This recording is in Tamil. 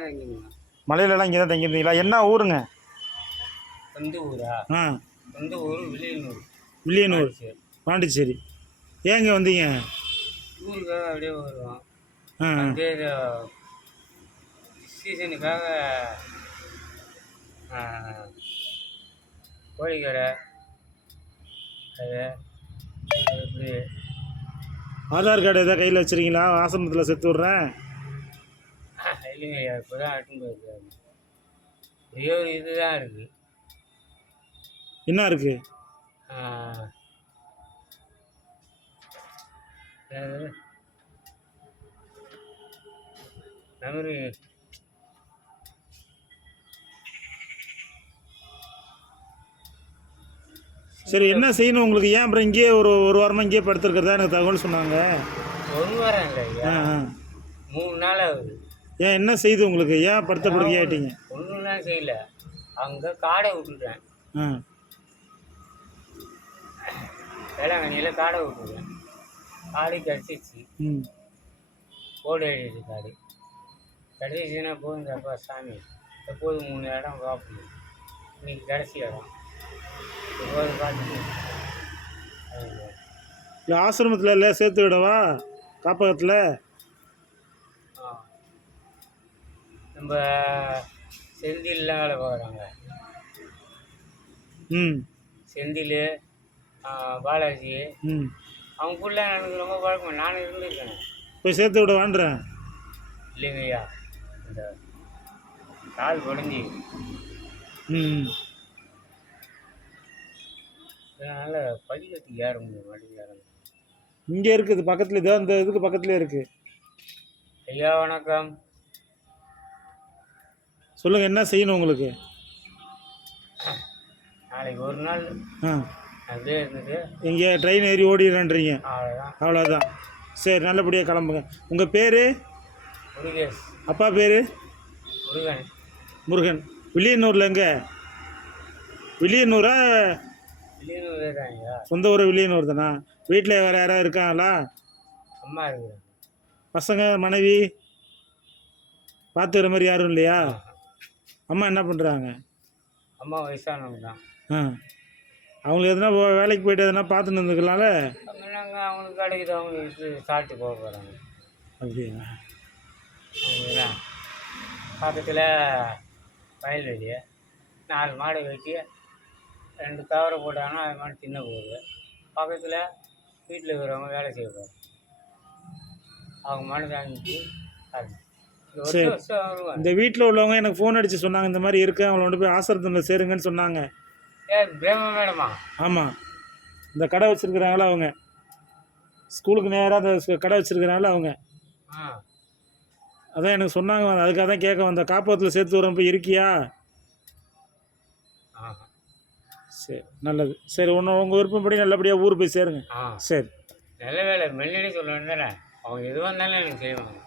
தான் தங்கியிருந்தோம். மலையிலலாம் இங்கே தான் தங்கியிருந்தீங்களா? என்ன ஊருங்க? சொந்த ஊரா? ஆ, சொந்த ஊர் வில்லியனூர். வில்லியனூர், பாண்டிச்சேரி. ஏங்க வந்தீங்க? ஊருக்காக அப்படியே வருவோம். ஆ, வந்து சீசனுக்காக கோழிக்கரை அது இப்படி. ஆதார் கார்டு எதாவது கையில் வச்சுருக்கீங்களா? ஆசிரமத்தில் சேர்த்து விட்றேன். இல்லைங்க ஐயா, இப்போ தான் அட்டுன்னு போயிருக்காரு. ஒரே ஒரு இது தான் இருக்குது. என்ன இருக்குது? மெமரி சரி, என்ன செய்யணும் உங்களுக்கு? ஏன் அப்புறம் இங்கேயே ஒரு வாரமாக இங்கேயே படுத்துருக்கிறதா எனக்கு தகவல் சொன்னாங்க. ஒரு வாரம் இல்லை ஐயா, ஆ, ஆ. 3 நாள் ஆகுது. ஏன் என்ன செய்யுது உங்களுக்கு? ஏன் படுத்த படுக்கையாயிட்டீங்க? ஒன்றும் தான் செய்யல. அங்கே காடை விட்டுட்டேன். ஆ, வேளாங்கண்ணியில் காடை விட்டுருக்கேன். காடு கிடச்சிச்சு. ம். ஓடு எழுதிட்டு காடு கிடச்சிச்சுன்னா போகுங்கப்பா சாமி. எப்போதும் 3 இடம் பார்ப்போம். இன்னைக்கு கடைசி இடம் எப்போது பார்த்துட்டு இல்லை ஆசிரமத்தில் இல்லை சேர்த்து விடவா? காப்பகத்தில்? நம்ம செந்தில்லாம் வேலை பார்க்குறாங்க. ம், செந்தில், பாலாஜி, ம். அவங்களுக்குள்ள எனக்கு ரொம்ப பழக்கம். நானும் இருந்திருக்கேன். போய் சேர்த்து விடவான்றேன். இல்லைங்க ஐயா, இந்த கால் உடஞ்சி ம். அதனால் படிக்கட்டு ஏற முடியும். மாட்டேங்கிறாங்க. இங்கே இருக்குது பக்கத்தில், இதோ இந்த இதுக்கு பக்கத்துலேயே இருக்குது. ஐயா வணக்கம். சொல்லுங்கள், என்ன செய்யணும் உங்களுக்கு? நாளைக்கு ஒரு நாள் ஆ, அப்படியே இருந்துட்டு இங்கே ட்ரெயின் ஏறி ஓடிடுறேன்றீங்க. அவ்வளோதான். அவ்வளோதான். சரி, நல்லபடியாக கிளம்புங்க. உங்கள் பேர்? முருகேஷ். அப்பா பேர்? முருகன். முருகன். வில்லியனூரில் எங்கே? வில்லியனூரா? வில்லியனூர் தான் ஐயா. சொந்த ஊர் வில்லியனூர் தானா? வீட்டில் வேறு யாராவது இருக்காங்களா? அம்மா இருக்கிறாங்க. பசங்க, மனைவி பார்த்துக்கிற மாதிரி யாரும் இல்லையா? அம்மா என்ன பண்ணுறாங்க? அம்மா வயசானவங்க தான். ஆ, அவங்களுக்கு எதுனா வேலைக்கு போய்ட்டு எதுனா பார்த்துன்னு இருந்துக்கலாம்ல? நாங்கள் அவங்களுக்கு கிடைக்குது, அவங்க சாப்பிட்டு போக போகிறாங்க. அப்படியா? அவங்களா பக்கத்தில் வயல்வெளி 4 மாடு வெட்டி 2 கவரை போட்டாங்கன்னா அது மாதிரி தின்ன போகுது. பக்கத்தில் வீட்டில் இருக்கிறவங்க வேலை செய்ய போகிறாங்க. அவங்க மாடு வாங்கிட்டு சரி. இந்த வீட்டில் உள்ளவங்க எனக்கு ஃபோன் அடித்து சொன்னாங்க, இந்த மாதிரி இருக்கு, அவங்கள கொண்டு போய் ஆசிரமத்தில் சேருங்கன்னு சொன்னாங்க. பிரேமா மேடமா? ஆமாம், இந்த கடை வச்சுருக்குறாங்களா அவங்க, ஸ்கூலுக்கு நேராக அந்த கடை வச்சுருக்குறாங்களா அவங்க, அதான் எனக்கு சொன்னாங்க. அதுக்காக தான் கேட்க வந்த. காப்பகத்தில் சேர்த்து வரேன், போய் இருக்கியா? சரி, நல்லது. சரி, உங்கள் விருப்பப்படி நல்லபடியாக ஊர் போய் சேருங்க. சரி, நல்ல வேலை. மெல்லடி சொல்ல வேண்டானே, அவங்க எது வந்தாலும் எனக்கு செய்வாங்க.